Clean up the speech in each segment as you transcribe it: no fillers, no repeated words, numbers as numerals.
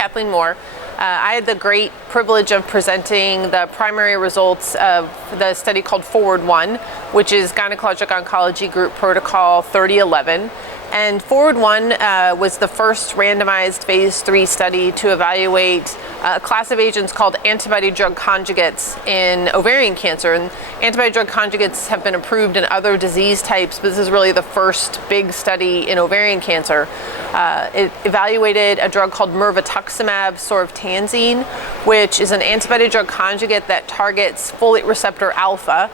Kathleen Moore. I had the great privilege of presenting the primary results of the study called Forward 1, which is Gynecologic Oncology Group Protocol 3011. And Forward 1 was the first randomized phase 3 study to evaluate a class of agents called antibody-drug conjugates in ovarian cancer. And antibody-drug conjugates have been approved in other disease types, but this is really the first big study in ovarian cancer. It evaluated a drug called mirvetuximab soravtansine, which is an antibody-drug conjugate that targets folate receptor alpha.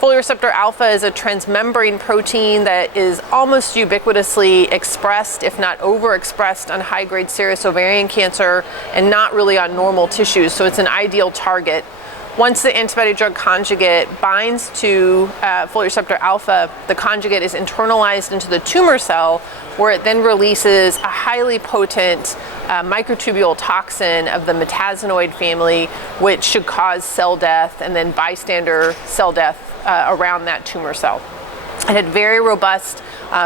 Folate receptor alpha is a transmembrane protein that is almost ubiquitously expressed, if not overexpressed, on high-grade serous ovarian cancer and not really on normal tissues, so it's an ideal target. Once the antibody-drug conjugate binds to folate receptor alpha, the conjugate is internalized into the tumor cell, where it then releases a highly potent microtubule toxin of the metasenoid family, which should cause cell death and then bystander cell death around that tumor cell. It had very robust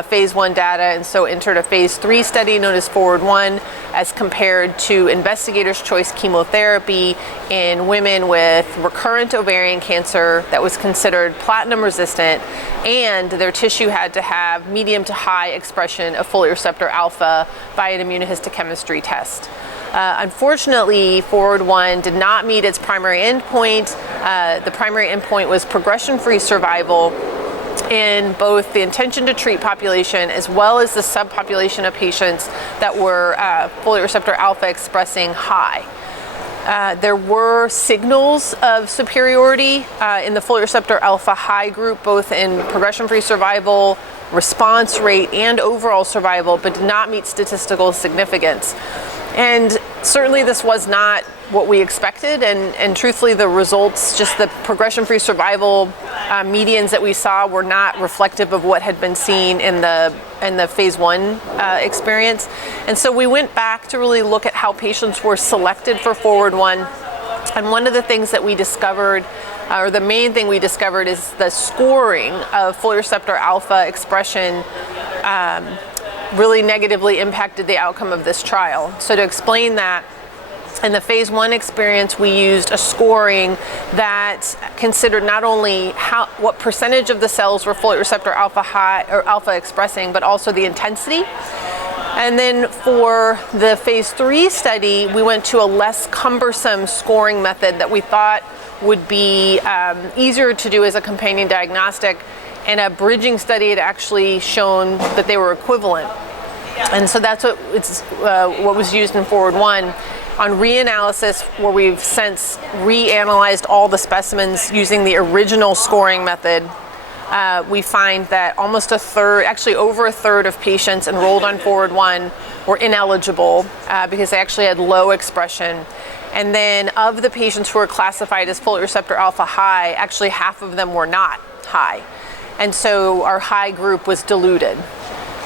phase 1 data, and so entered a phase 3 study known as Forward 1 as compared to investigator's choice chemotherapy in women with recurrent ovarian cancer that was considered platinum resistant, and their tissue had to have medium to high expression of folate receptor alpha by an immunohistochemistry test. Unfortunately, Forward 1 did not meet its primary endpoint. The primary endpoint was progression-free survival in both the intention to treat population as well as the subpopulation of patients that were folate receptor alpha expressing high. There were signals of superiority in the folate receptor alpha high group, both in progression-free survival, response rate, and overall survival, but did not meet statistical significance. And certainly this was not what we expected, and truthfully the results, just the progression-free survival medians that we saw were not reflective of what had been seen in the phase 1 experience. And so we went back to really look at how patients were selected for Forward 1. And one of the things that we discovered, or the main thing we discovered, is the scoring of folate receptor alpha expression really negatively impacted the outcome of this trial. So to explain that, in the phase 1 experience, we used a scoring that considered not only what percentage of the cells were folate receptor alpha high or alpha expressing, but also the intensity. And then for the phase 3 study, we went to a less cumbersome scoring method that we thought would be easier to do as a companion diagnostic. And a bridging study had actually shown that they were equivalent. And so that's what was used in Forward 1. On reanalysis, where we've since reanalyzed all the specimens using the original scoring method, we find that almost a third, actually over a third of patients enrolled on Forward 1 were ineligible because they actually had low expression. And then of the patients who were classified as folate receptor alpha high, actually half of them were not high. And so our high group was diluted.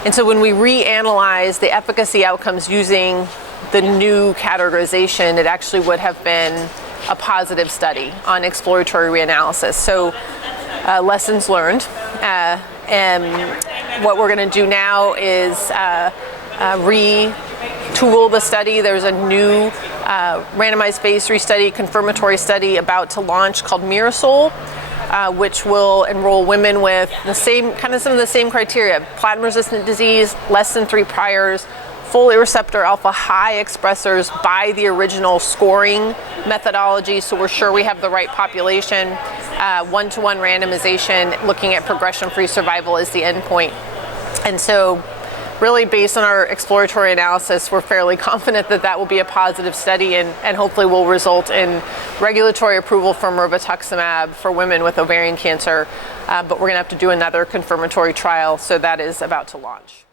And so when we reanalyzed the efficacy outcomes using the new categorization, it actually would have been a positive study on exploratory reanalysis. So lessons learned. And what we're going to do now is retool the study. There's a new randomized phase 3 study, confirmatory study about to launch called MIRASOL, which will enroll women with the same, kind of some of the same criteria: platinum-resistant disease, less than 3 priors, folate receptor alpha high expressors by the original scoring methodology, so we're sure we have the right population. 1-to-1 randomization, looking at progression-free survival as the endpoint. And so really, based on our exploratory analysis, we're fairly confident that that will be a positive study and hopefully will result in regulatory approval for mirvetuximab for women with ovarian cancer. But we're going to have to do another confirmatory trial, so that is about to launch.